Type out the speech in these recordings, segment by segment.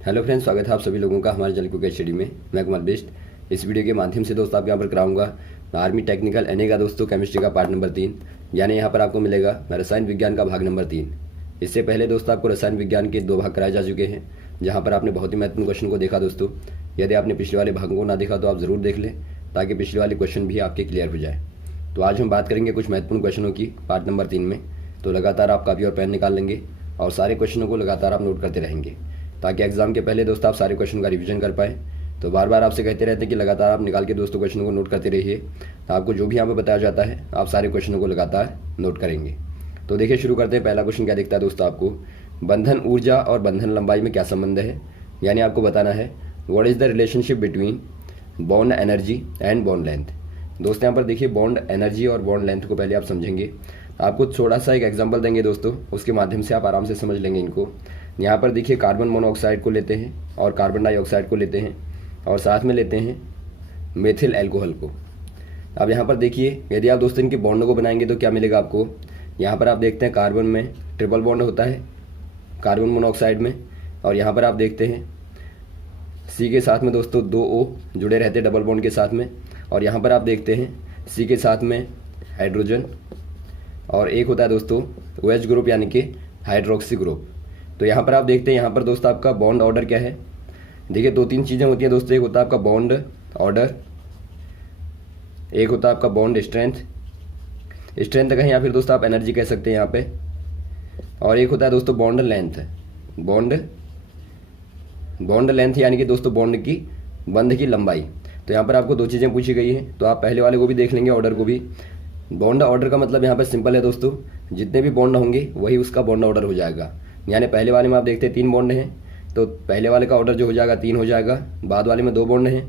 Hello friends, स्वागत है आप सभी लोगों का हमारे जलकू के स्टडी में। मैं कुमार बेस्ट। इस वीडियो के माध्यम से दोस्तों आपके यहाँ पर कराऊंगा आर्मी टेक्निकल एनए का दोस्तों केमिस्ट्री का पार्ट नंबर 3, यानी यहाँ पर आपको मिलेगा रसायन विज्ञान का भाग नंबर 3। इससे पहले दोस्तों आपको रसायन विज्ञान के 2 भाग कराए जा चुके हैं, जहाँ पर आपने बहुत ही महत्वपूर्ण क्वेश्चन को देखा दोस्तों। यदि आपने पिछले वाले भागों को ना देखा तो आप ज़रूर देख लें, ताकि पिछले वाले क्वेश्चन भी आपके क्लियर हो जाए। तो आज हम बात करेंगे कुछ महत्वपूर्ण क्वेश्चनों की पार्ट नंबर 3 में। तो लगातार आप कॉपी और पेन निकाल लेंगे और सारे क्वेश्चनों को लगातार आप नोट करते रहेंगे, ताकि एग्जाम के पहले दोस्तों आप सारे क्वेश्चन का रिवीजन कर पाएँ। तो बार बार आपसे कहते रहते हैं कि लगातार आप निकाल के दोस्तों क्वेश्चनों को नोट करते रहिए। तो आपको जो भी यहाँ पर बताया जाता है आप सारे क्वेश्चनों को लगातार नोट करेंगे। तो देखिए शुरू करते हैं। पहला क्वेश्चन क्या दिखता है दोस्तों आपको, बंधन ऊर्जा और बंधन लंबाई में क्या संबंध है। यानी आपको बताना है what is the relationship between bond energy and bond length. दोस्तों यहाँ पर देखिए बॉन्ड एनर्जी और बॉन्ड लेंथ को पहले आप समझेंगे। आपको थोड़ा सा एक एग्जांपल देंगे दोस्तों, उसके माध्यम से आप आराम से समझ लेंगे इनको। यहाँ पर देखिए कार्बन मोनोऑक्साइड को लेते हैं और कार्बन डाइऑक्साइड को लेते हैं और साथ में लेते हैं मेथिल एल्कोहल को। अब यहाँ पर देखिए यदि आप दोस्तों इनके बॉन्ड को बनाएंगे तो क्या मिलेगा आपको। यहाँ पर आप देखते हैं कार्बन में ट्रिपल बॉन्ड होता है कार्बन मोनोऑक्साइड में, और यहाँ पर आप देखते हैं सी के साथ में दोस्तों 2 O जुड़े रहते हैं डबल बॉन्ड के साथ में, और यहाँ पर आप देखते हैं सी के साथ में हाइड्रोजन, और एक होता है दोस्तों OH ग्रुप यानी कि हाइड्रोक्सी ग्रुप। तो यहाँ पर आप देखते हैं यहाँ पर दोस्तों आपका बॉन्ड ऑर्डर क्या है। देखिए 2-3 चीज़ें होती हैं दोस्तों, एक होता है आपका बॉन्ड ऑर्डर, एक होता है आपका बॉन्ड स्ट्रेंथ कहें या फिर दोस्तों आप एनर्जी कह सकते हैं यहाँ पे, और एक होता है दोस्तों बॉन्ड लेंथ। बॉन्ड लेंथ यानी कि दोस्तों बॉन्ड की बंध की लंबाई। तो यहाँ पर आपको 2 चीज़ें पूछी गई हैं, तो आप पहले वाले को भी देख लेंगे, ऑर्डर को भी। बॉन्ड ऑर्डर का मतलब यहाँ पर सिंपल है दोस्तों, जितने भी बॉन्ड होंगे वही उसका बॉन्ड ऑर्डर हो जाएगा। यानी पहले वाले में आप देखते हैं 3 बॉन्ड हैं, तो पहले वाले का ऑर्डर जो हो जाएगा 3 हो जाएगा। बाद वाले में 2 बॉन्ड हैं,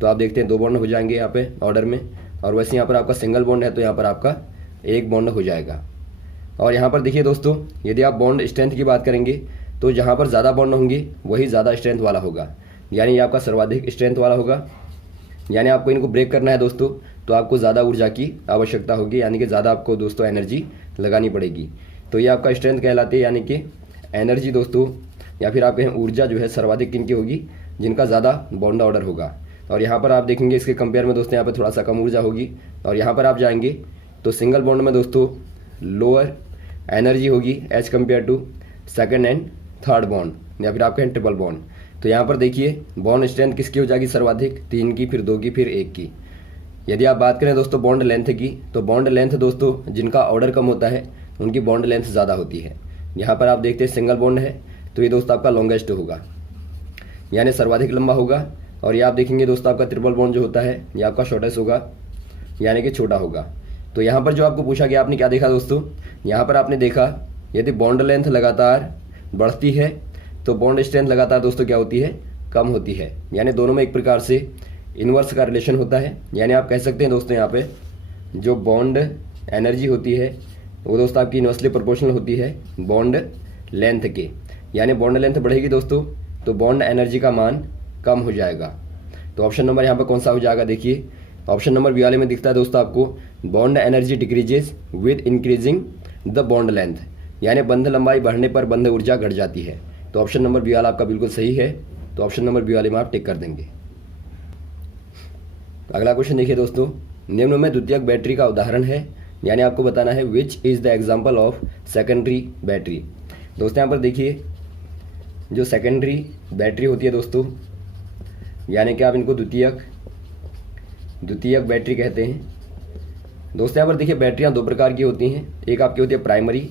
तो आप देखते हैं 2 बॉन्ड हो जाएंगे यहाँ पे ऑर्डर में। और वैसे यहाँ पर आपका सिंगल बॉन्ड है तो यहाँ पर आपका 1 बॉन्ड हो जाएगा। और यहाँ पर देखिए दोस्तों यदि आप बॉन्ड स्ट्रेंथ की बात करेंगे तो जहाँ पर ज़्यादा बॉन्ड होंगे वही ज़्यादा स्ट्रेंथ वाला होगा, यानी ये आपका सर्वाधिक स्ट्रेंथ वाला होगा। यानी आपको इनको ब्रेक करना है दोस्तों, तो आपको ज़्यादा ऊर्जा की आवश्यकता होगी, यानी कि ज़्यादा आपको दोस्तों एनर्जी लगानी पड़ेगी। तो ये आपका स्ट्रेंथ कहलाती है, यानी कि एनर्जी दोस्तों, या फिर आप कहें ऊर्जा जो है सर्वाधिक किनकी होगी, जिनका ज़्यादा बॉन्ड ऑर्डर होगा। और यहाँ पर आप देखेंगे इसके कंपेयर में दोस्तों यहाँ पर थोड़ा सा कम ऊर्जा होगी। और यहाँ पर आप जाएंगे तो सिंगल बॉन्ड में दोस्तों लोअर एनर्जी होगी as compare to second and third bond, या फिर आप कहें ट्रिपल बॉन्ड। तो यहाँ पर देखिए बॉन्ड स्ट्रेंथ किसकी हो जाएगी सर्वाधिक, 3 की, फिर 2 की, फिर 1 की। यदि आप बात करें दोस्तों बॉन्ड लेंथ की, तो बॉन्ड लेंथ दोस्तों जिनका ऑर्डर कम होता है उनकी बॉन्ड लेंथ ज़्यादा होती है। यहाँ पर आप देखते हैं सिंगल बॉन्ड है तो ये दोस्तों आपका लॉन्गेस्ट होगा, यानी सर्वाधिक लंबा होगा। और ये आप देखेंगे दोस्तों आपका ट्रिपल बॉन्ड जो होता है ये आपका शॉर्टेस्ट होगा, यानी कि छोटा होगा। तो यहाँ पर जो आपको पूछा गया आपने क्या देखा दोस्तों, यहाँ पर आपने देखा यदि बॉन्ड लेंथ लगातार बढ़ती है तो बॉन्ड स्ट्रेंथ लगातार दोस्तों क्या होती है, कम होती है। यानी दोनों में एक प्रकार से इन्वर्स का रिलेशन होता है। यानी आप कह सकते हैं दोस्तों यहाँ पे जो बॉन्ड एनर्जी होती है वो दोस्तों आपकी इन्वर्सली प्रोपोर्शनल होती है बॉन्ड लेंथ के। यानी बॉन्ड लेंथ बढ़ेगी दोस्तों तो बॉन्ड एनर्जी का मान कम हो जाएगा। तो ऑप्शन नंबर यहाँ पर कौन सा हो जाएगा, देखिए ऑप्शन नंबर बी वाले में दिखता है दोस्तों आपको bond energy decreases with increasing the bond length, यानी बंध लंबाई बढ़ने पर बंध ऊर्जा घट जाती है। तो ऑप्शन नंबर बी वाला आपका बिल्कुल सही है, तो ऑप्शन नंबर बी वाले में आप टिक कर देंगे। अगला क्वेश्चन देखिए दोस्तों, निम्न में द्वितीयक बैटरी का उदाहरण है, यानी आपको बताना है which is the example of secondary battery. दोस्तों यहाँ पर देखिए जो सेकेंडरी बैटरी होती है दोस्तों, यानी कि आप इनको द्वितीयक बैटरी कहते हैं। दोस्तों यहाँ पर देखिए बैटरियाँ 2 प्रकार की होती हैं, एक आपकी होती है प्राइमरी,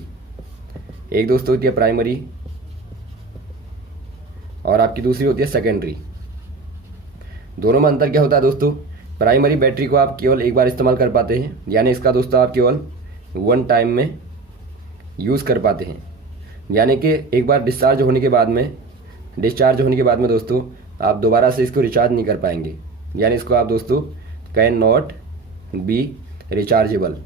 एक दोस्तों होती है प्राइमरी और आपकी दूसरी होती है सेकेंडरी। दोनों में अंतर क्या होता है दोस्तों, प्राइमरी बैटरी को आप केवल एक बार इस्तेमाल कर पाते हैं, यानी इसका दोस्तों आप केवल 1 टाइम में यूज़ कर पाते हैं। यानी कि एक बार डिस्चार्ज होने के बाद में दोस्तों आप दोबारा से इसको रिचार्ज नहीं कर पाएंगे, यानी इसको आप दोस्तों कैन नॉट बी रिचार्जेबल।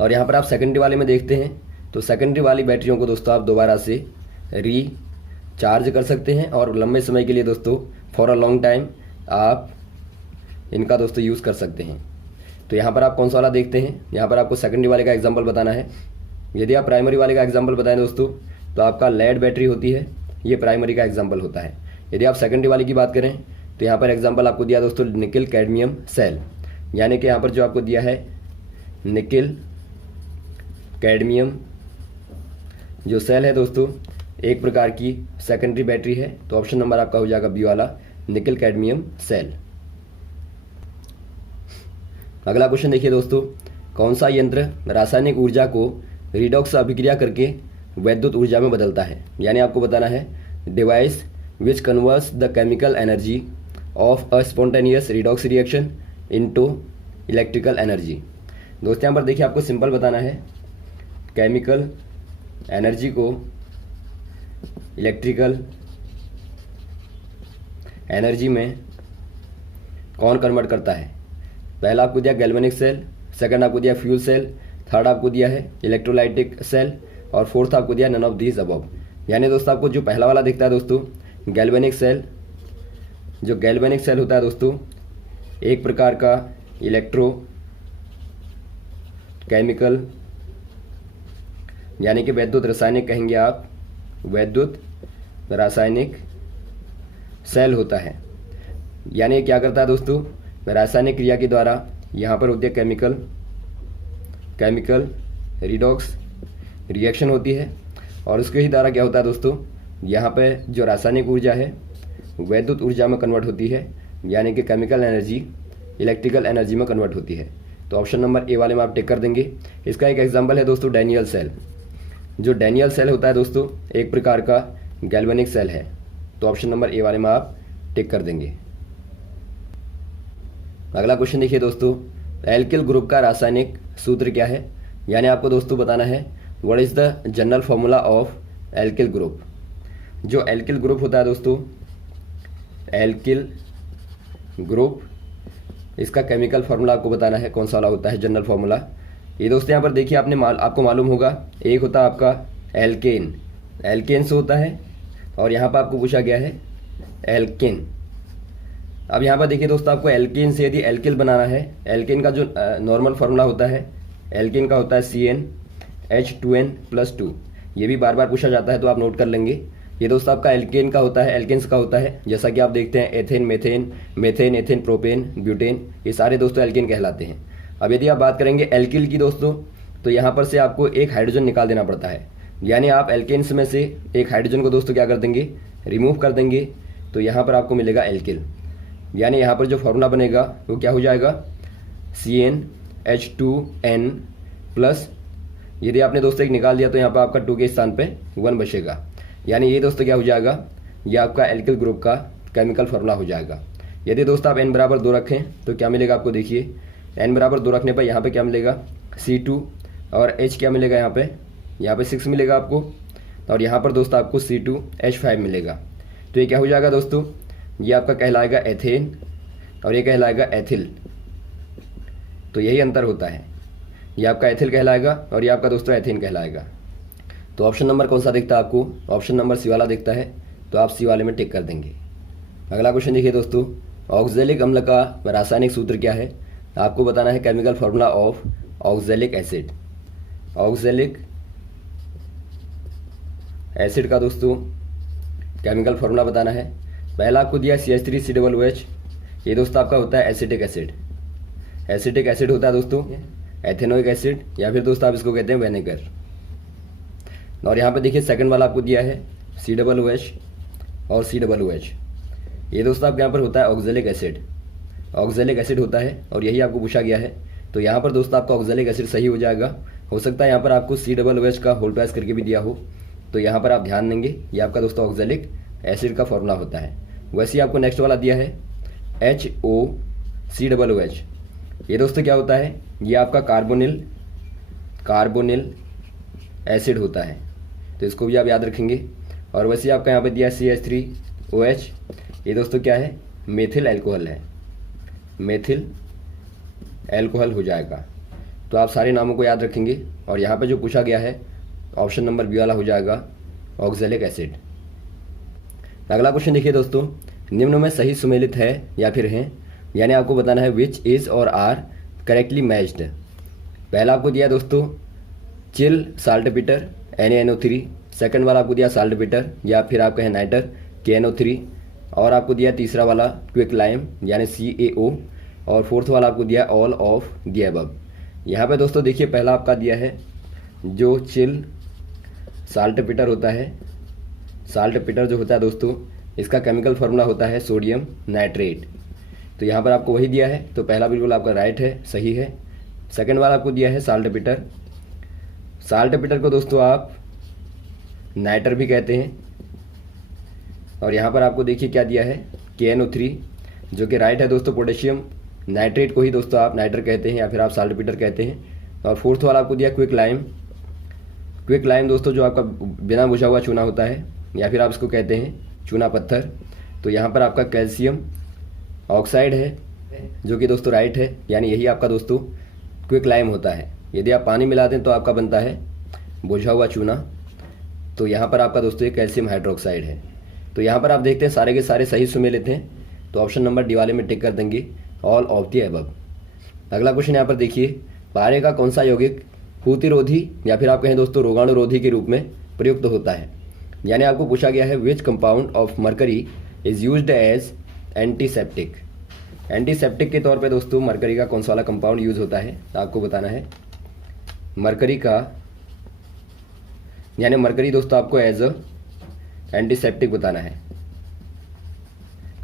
और यहाँ पर आप सेकेंडरी वाले में देखते हैं तो सेकेंडरी वाली बैटरियों को दोस्तों आप दोबारा से रिचार्ज कर सकते हैं और लंबे समय के लिए दोस्तों फॉर अ लॉन्ग टाइम आप इनका दोस्तों यूज़ कर सकते हैं। तो यहाँ पर आप कौन सा वाला देखते हैं, यहाँ पर आपको सेकेंडरी वाले का एग्जांपल बताना है। यदि आप प्राइमरी वाले का एग्जांपल बताएं दोस्तों तो आपका लेड बैटरी होती है ये प्राइमरी का एग्जाम्पल होता है। यदि आप सेकेंडरी वाले की बात करें तो यहाँ पर एग्जाम्पल आपको दिया दोस्तों निकिल कैडमियम सेल, यानी कि यहाँ पर जो आपको दिया है निकिल कैडमियम जो सेल है दोस्तों एक प्रकार की सेकेंडरी बैटरी है। तो ऑप्शन नंबर आपका हो जाएगा बी वाला, निकिल कैडमियम सेल। अगला क्वेश्चन देखिए दोस्तों, कौन सा यंत्र रासायनिक ऊर्जा को रिडॉक्स अभिक्रिया करके वैद्युत ऊर्जा में बदलता है, यानी आपको बताना है device which converts the chemical energy of a spontaneous redox reaction into electrical energy. दोस्तों यहाँ पर देखिए आपको सिंपल बताना है केमिकल एनर्जी को इलेक्ट्रिकल एनर्जी में कौन कन्वर्ट करता है। पहला आपको दिया गैल्वेनिक सेल, सेकंड आपको दिया फ्यूल सेल, थर्ड आपको दिया है इलेक्ट्रोलाइटिक सेल और फोर्थ आपको दिया नन ऑफ दीज अबव। यानी दोस्तों आपको जो पहला वाला दिखता है दोस्तों गैल्वेनिक सेल, जो गैल्वेनिक सेल होता है दोस्तों एक प्रकार का इलेक्ट्रो केमिकल यानी कि वैद्युत रासायनिक कहेंगे आप, वैद्युत रासायनिक सेल होता है। यानी क्या करता है दोस्तों रासायनिक क्रिया के द्वारा यहाँ पर होती है केमिकल रिडॉक्स रिएक्शन होती है और उसके ही द्वारा क्या होता है दोस्तों यहाँ पे जो रासायनिक ऊर्जा है वैद्युत ऊर्जा में कन्वर्ट होती है, यानी कि केमिकल एनर्जी इलेक्ट्रिकल एनर्जी में कन्वर्ट होती है। तो ऑप्शन नंबर ए वाले में आप टिक कर देंगे। इसका एक एग्जांपल है दोस्तों डैनियल सेल। जो डैनियल सेल होता है दोस्तों एक प्रकार का गैल्वेनिक सेल है। तो ऑप्शन नंबर ए वाले में आप टिक कर देंगे। अगला क्वेश्चन देखिए दोस्तों, एल्किल ग्रुप का रासायनिक सूत्र क्या है, यानी आपको दोस्तों बताना है what is the general formula of alkyl group. जो एल्किल ग्रुप होता है दोस्तों एल्किल ग्रुप, इसका केमिकल फार्मूला आपको बताना है कौन सा वाला होता है जनरल फार्मूला। ये दोस्तों यहाँ पर देखिए आपको मालूम होगा एक होता है आपका एल्केन, एल्केन से होता है और यहाँ पर आपको पूछा गया है एल्केन। अब यहाँ पर देखिए दोस्तों आपको एल्केन से यदि एल्किल बनाना है, एल्केन का जो नॉर्मल फार्मूला होता है एल्केन का होता है CnH2n+2। ये भी बार बार पूछा जाता है तो आप नोट कर लेंगे। ये दोस्तों आपका एल्केन का होता है, एल्केन्स का होता है, जैसा कि आप देखते हैं ethane methane methane ethane propane butane, ये सारे दोस्तों एल्केन कहलाते हैं। अब यदि आप बात करेंगे एल्किल की दोस्तों तो यहाँ पर से आपको एक हाइड्रोजन निकाल देना पड़ता है, यानी आप एल्केन्स में से एक हाइड्रोजन को दोस्तों क्या कर देंगे रिमूव कर देंगे, तो यहाँ पर आपको मिलेगा एल्किल। यानी यहाँ पर जो फॉर्मूला बनेगा वो क्या हो जाएगा CnH2n+, यदि आपने दोस्तों एक निकाल दिया तो यहाँ पर आपका 2 के स्थान पे 1 बचेगा। यानी ये दोस्तों क्या हो जाएगा, ये आपका एल्किल ग्रुप का केमिकल फार्मूला हो जाएगा। यदि दोस्तों आप n बराबर 2 रखें तो क्या मिलेगा आपको, देखिए n बराबर 2 रखने पर यहाँ पे क्या मिलेगा C2 और H क्या मिलेगा यहाँ पे 6 मिलेगा आपको, और यहाँ पर दोस्तों आपको C2H5 मिलेगा। तो ये क्या हो जाएगा दोस्तों, ये आपका कहलाएगा एथेन और ये कहलाएगा एथिल। तो यही अंतर होता है, ये आपका एथिल कहलाएगा और ये आपका दोस्तों एथेन कहलाएगा। तो ऑप्शन नंबर कौन सा दिखता है आपको, ऑप्शन नंबर सी वाला दिखता है, तो आप सी वाले में टिक कर देंगे। अगला क्वेश्चन देखिए दोस्तों, ऑक्जेलिक अम्ल का रासायनिक सूत्र क्या है, आपको बताना है chemical formula of oxalic acid. Oxalic acid का दोस्तों केमिकल फार्मूला बताना है। पहला आपको दिया CH3COOH, ये दोस्तों आपका होता है एसिटिक एसिड। एसिटिक एसिड होता है दोस्तों एथेनोइक एसिड या फिर दोस्तों आप इसको कहते हैं विनेगर। और यहाँ पे देखिए सेकंड वाला आपको दिया है COOH और COOH, ये दोस्तों आपके यहाँ पर होता है ऑक्जेलिक एसिड। ऑक्जेलिक एसिड होता है और यही आपको पूछा गया है, तो यहाँ पर दोस्तों आपका ऑक्जेलिक एसिड सही हो जाएगा। हो सकता है यहाँ पर आपको COOH का होल ट्वाइस करके भी दिया हो, तो यहाँ पर आप ध्यान देंगे, ये आपका दोस्तों ऑक्जेलिक एसिड का फॉर्मूला होता है। वैसे ही आपको नेक्स्ट वाला दिया है HOCOOH, ये दोस्तों क्या होता है, ये आपका कार्बोनिल एसिड होता है, तो इसको भी आप याद रखेंगे। और वैसे ही आपका यहाँ पे दिया CH3OH, ये दोस्तों क्या है मेथिल एल्कोहल है, मेथिल एल्कोहल हो जाएगा। तो आप सारे नामों को याद रखेंगे और यहाँ पे जो पूछा गया है ऑप्शन नंबर बी वाला हो जाएगा ऑक्जेलिक एसिड। अगला क्वेश्चन देखिए दोस्तों, निम्न में सही सुमेलित है या फिर हैं, यानी आपको बताना है विच इज और आर करेक्टली मैच्ड। पहला आपको दिया दोस्तों चिल साल्टपीटर NaNO3 सेकंड वाला आपको दिया साल्ट बिटर या फिर आप कहें नाइटर KNO3, और आपको दिया तीसरा वाला क्विक लाइम यानी CaO, और फोर्थ वाला आपको दिया ऑल ऑफ द अबव। यहाँ पे दोस्तों देखिए पहला आपका दिया है जो चिल साल्ट बिटर होता है। साल्ट बिटर जो होता है दोस्तों, इसका केमिकल फार्मूला होता है सोडियम नाइट्रेट। तो यहाँ पर आपको वही दिया है, तो पहला बिल्कुल आपका राइट है, सही है। सेकंड वाला आपको दिया है साल्ट बिटर। साल्ट बिटर को दोस्तों आप नाइटर भी कहते हैं। और यहाँ पर आपको देखिए क्या दिया है KNO3, जो कि राइट है दोस्तों। पोटेशियम नाइट्रेट को ही दोस्तों आप नाइटर कहते हैं या फिर आप साल्ट बिटर कहते हैं। और फोर्थ वाला आपको दिया क्विक लाइम। क्विक लाइम दोस्तों जो आपका बिना बुझा हुआ चूना होता है या फिर आप इसको कहते हैं चूना पत्थर। तो यहाँ पर आपका कैल्शियम ऑक्साइड है जो कि दोस्तों राइट है, यानी यही आपका दोस्तों क्विक लाइम होता है। यदि आप पानी मिला दें तो आपका बनता है बुझा हुआ चूना। तो यहाँ पर आपका दोस्तों ये कैल्शियम हाइड्रोक्साइड है। तो यहाँ पर आप देखते हैं सारे के सारे सही सुमे लेते हैं, तो ऑप्शन नंबर डी वाले में टिक कर देंगे ऑल ऑफ द अबव। अगला क्वेश्चन यहाँ पर देखिए, पारे का कौन सा यौगिक पूतिरोधी या फिर आप कहें दोस्तों रोगाणुरोधी के रूप में प्रयुक्त होता है। यानी आपको पूछा गया है which compound of mercury is used as antiseptic. Antiseptic के तौर पे दोस्तों मरकरी का कौन सा वाला कंपाउंड यूज होता है, आपको बताना है। मरकरी का यानी मरकरी दोस्तों आपको एज अ एंटीसेप्टिक बताना है।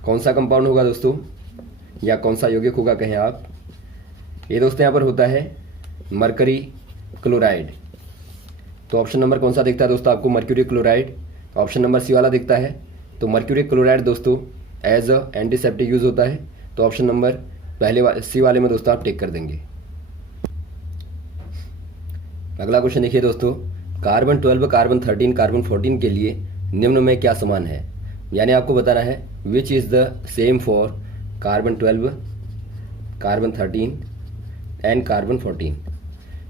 कौन सा कंपाउंड होगा दोस्तों या कौन सा यौगिक होगा कहें आप। ये दोस्तों यहाँ पर होता है मरकरी क्लोराइड। तो ऑप्शन नंबर कौन सा दिखता है दोस्तों आपको, mercury chloride. Option number C वाला दिखता है। तो मर्क्यूरी क्लोराइड दोस्तों एज अ एंटीसेप्टिक यूज होता है। तो ऑप्शन नंबर पहले सी वाले में दोस्तों आप टिक कर देंगे। अगला क्वेश्चन देखिए दोस्तों, कार्बन 12, कार्बन 13, कार्बन 14 के लिए निम्न में क्या समान है। यानी आपको बताना है which is the same for carbon 12, carbon 13 and carbon 14।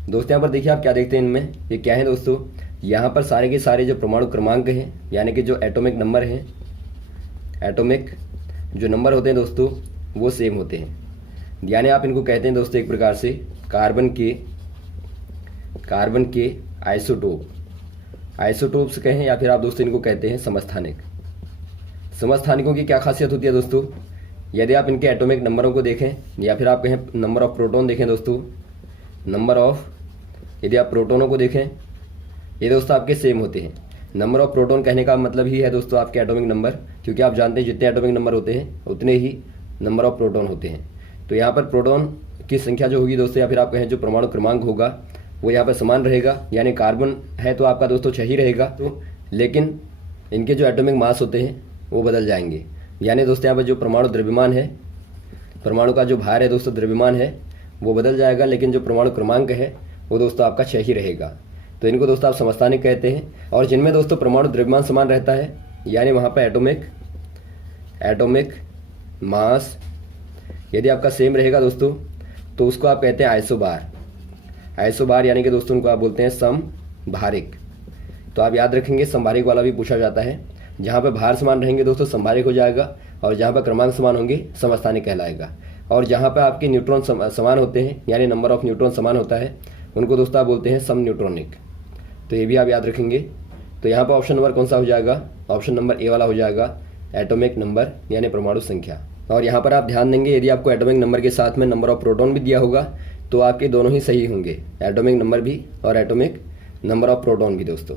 दोस्तों यहाँ पर देखिए आप क्या देखते हैं इनमें, ये क्या है दोस्तों, यहाँ पर सारे के सारे जो परमाणु क्रमांक हैं यानी कि जो एटॉमिक नंबर हैं, एटॉमिक जो नंबर होते हैं दोस्तों वो सेम होते हैं। यानी आप इनको कहते हैं दोस्तों एक प्रकार से कार्बन के आइसोटोप्स कहें या फिर आप दोस्तों इनको कहते हैं समस्थानिक। समस्थानिकों की क्या खासियत होती है दोस्तों, यदि आप इनके एटॉमिक नंबरों को देखें या फिर आप कहें नंबर ऑफ प्रोटॉन देखें दोस्तों, नंबर ऑफ यदि आप प्रोटोनों को देखें ये दोस्तों आपके सेम होते हैं। नंबर ऑफ प्रोटॉन कहने का मतलब ही है दोस्तों आपके एटॉमिक नंबर, क्योंकि आप जानते हैं जितने एटॉमिक नंबर होते हैं उतने ही नंबर ऑफ प्रोटॉन होते हैं। तो यहाँ पर प्रोटॉन की संख्या जो होगी दोस्तों या फिर आप कहें जो परमाणु क्रमांक होगा वो यहाँ पर समान रहेगा। यानी कार्बन है तो आपका दोस्तों 6 ही रहेगा, तो लेकिन इनके जो एटॉमिक मास होते हैं वो बदल जाएंगे। यानी दोस्तों यहाँ पर जो परमाणु द्रव्यमान है, परमाणु का जो भार है दोस्तों द्रव्यमान है वो बदल जाएगा, लेकिन जो परमाणु क्रमांक है वो दोस्तों आपका 6 ही रहेगा। तो इनको दोस्तों आप समस्थानिक कहते हैं। और जिनमें दोस्तों परमाणु द्रव्यमान समान रहता है यानी वहाँ पर एटॉमिक मास यदि आपका सेम रहेगा दोस्तों तो उसको आप कहते हैं आइसोबार यानी कि दोस्तों उनको आप बोलते हैं समभारिक। तो आप याद रखेंगे समभारिक वाला भी पूछा जाता है। जहाँ पर भार समान रहेंगे दोस्तों समभारिक हो जाएगा, और जहाँ पर क्रमांक समान होंगे समस्थानिक कहलाएगा। और जहाँ पर आपके न्यूट्रॉन समान होते हैं यानी नंबर ऑफ न्यूट्रॉन समान होता है उनको दोस्तों आप बोलते हैं सम न्यूट्रॉनिक। तो ये भी आप याद रखेंगे। तो यहाँ पर ऑप्शन नंबर कौन सा हो जाएगा, ऑप्शन नंबर ए वाला हो जाएगा, एटॉमिक नंबर यानी परमाणु संख्या। और यहाँ पर आप ध्यान देंगे यदि आपको एटॉमिक नंबर के साथ में नंबर ऑफ प्रोटॉन भी दिया होगा तो आपके दोनों ही सही होंगे, एटॉमिक नंबर भी और एटॉमिक नंबर ऑफ प्रोटॉन भी दोस्तों।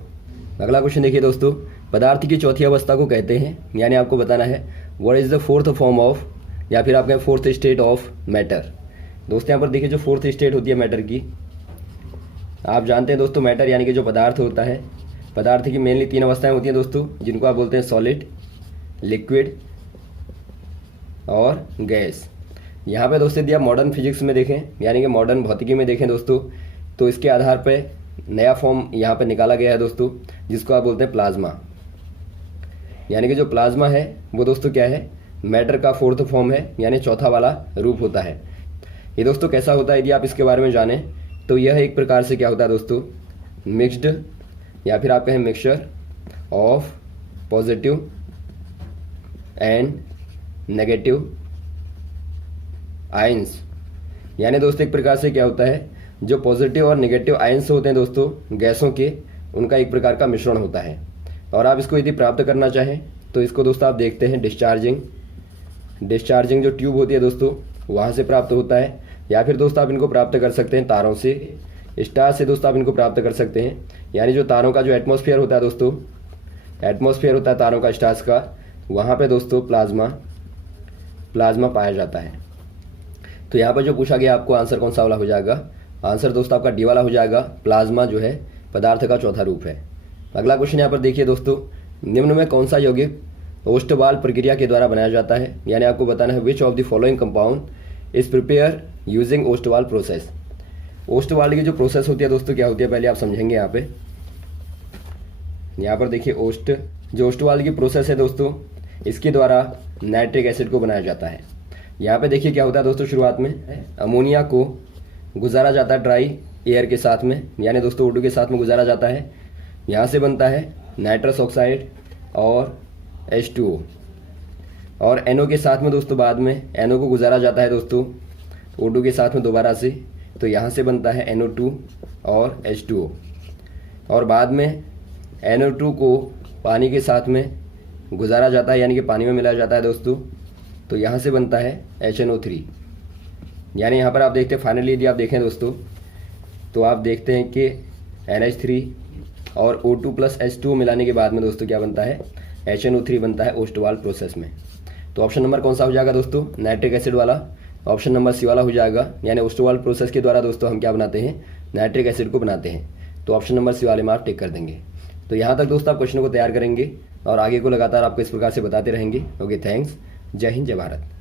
अगला क्वेश्चन देखिए दोस्तों, पदार्थ की चौथी अवस्था को कहते हैं। यानी आपको बताना है what is the fourth form of या फिर आप कहें फोर्थ स्टेट ऑफ मैटर। दोस्तों यहाँ पर देखिए जो फोर्थ स्टेट होती है मैटर की, आप जानते हैं दोस्तों मैटर यानी कि जो पदार्थ होता है, पदार्थ की मेनली 3 अवस्थाएं होती हैं दोस्तों, जिनको आप बोलते हैं सॉलिड, लिक्विड और गैस। यहाँ पे दोस्तों यदि आप मॉडर्न फिजिक्स में देखें यानी कि मॉडर्न भौतिकी में देखें दोस्तों, तो इसके आधार पे नया फॉर्म यहाँ पे निकाला गया है दोस्तों, जिसको आप बोलते हैं प्लाज्मा। यानी कि जो प्लाज्मा है वो दोस्तों क्या है, मैटर का फोर्थ फॉर्म है यानी चौथा वाला रूप होता है। ये दोस्तों कैसा होता है यदि आप इसके बारे में जानें तो यह एक प्रकार से क्या होता है दोस्तों, मिक्स्ड या फिर आप कहें mixture of positive and negative ions. यानी दोस्तों एक प्रकार से क्या होता है, जो पॉजिटिव और नेगेटिव आयंस होते हैं दोस्तों गैसों के, उनका एक प्रकार का मिश्रण होता है। और आप इसको यदि प्राप्त करना चाहें तो इसको दोस्तों आप देखते हैं डिस्चार्जिंग जो ट्यूब होती है दोस्तों वहाँ से प्राप्त होता है, या फिर दोस्तों आप इनको प्राप्त कर सकते हैं तारों से, स्टार से दोस्तों आप इनको प्राप्त कर सकते हैं। यानी जो तारों का जो एटमॉस्फेयर होता है दोस्तों, एटमॉस्फेयर होता है तारों का, स्टार्स का, वहाँ पे दोस्तों प्लाज्मा पाया जाता है। तो यहाँ पर जो पूछा गया आपको आंसर कौन सा वाला हो जाएगा, आंसर दोस्तों आपका डी वाला हो जाएगा। प्लाज्मा जो है पदार्थ का चौथा रूप है। अगला क्वेश्चन यहाँ पर देखिए दोस्तों, निम्न में कौन सा यौगिक ओस्टवाल प्रक्रिया के द्वारा बनाया जाता है। यानी आपको बताना है which of the following compound is prepare using Ostwald process. Ostwald की जो प्रोसेस होती है दोस्तों क्या होती है पहले आप समझेंगे। यहाँ पर देखिए ओस्टवाल की प्रोसेस है दोस्तों, इसके द्वारा नाइट्रिक एसिड को बनाया जाता है। यहाँ पे देखिए क्या होता है दोस्तों, शुरुआत में अमोनिया को गुजारा जाता है ड्राई एयर के साथ में, यानी दोस्तों O2 के साथ में गुजारा जाता है। यहाँ से बनता है नाइट्रस ऑक्साइड और H2O, और NO के साथ में दोस्तों बाद में NO को गुजारा जाता है दोस्तों O2 के साथ में दोबारा से, तो यहाँ से बनता है NO2 और H2O, और बाद में NO2 को पानी के साथ में गुजारा जाता है, यानी कि पानी में मिलाया जाता है दोस्तों, तो यहाँ से बनता है HNO3। यानी यहाँ पर आप देखते हैं फाइनली यदि आप देखें दोस्तों तो आप देखते हैं कि NH3 और O2 प्लस H2O मिलाने के बाद में दोस्तों क्या बनता है, HNO3 बनता है ओस्टवाल प्रोसेस में। तो ऑप्शन नंबर कौन सा हो जाएगा दोस्तों, नाइट्रिक एसिड वाला, ऑप्शन नंबर सी वाला हो जाएगा। यानी ओस्टवाल प्रोसेस के द्वारा दोस्तों हम क्या बनाते हैं, नाइट्रिक एसिड को बनाते हैं। तो ऑप्शन नंबर सी वाले में आप टिक कर देंगे। तो यहाँ तक दोस्तों आप क्वेश्चन को तैयार करेंगे और आगे को लगातार आपको इस प्रकार से बताते रहेंगे। Okay, thanks. जय हिंद, जय भारत।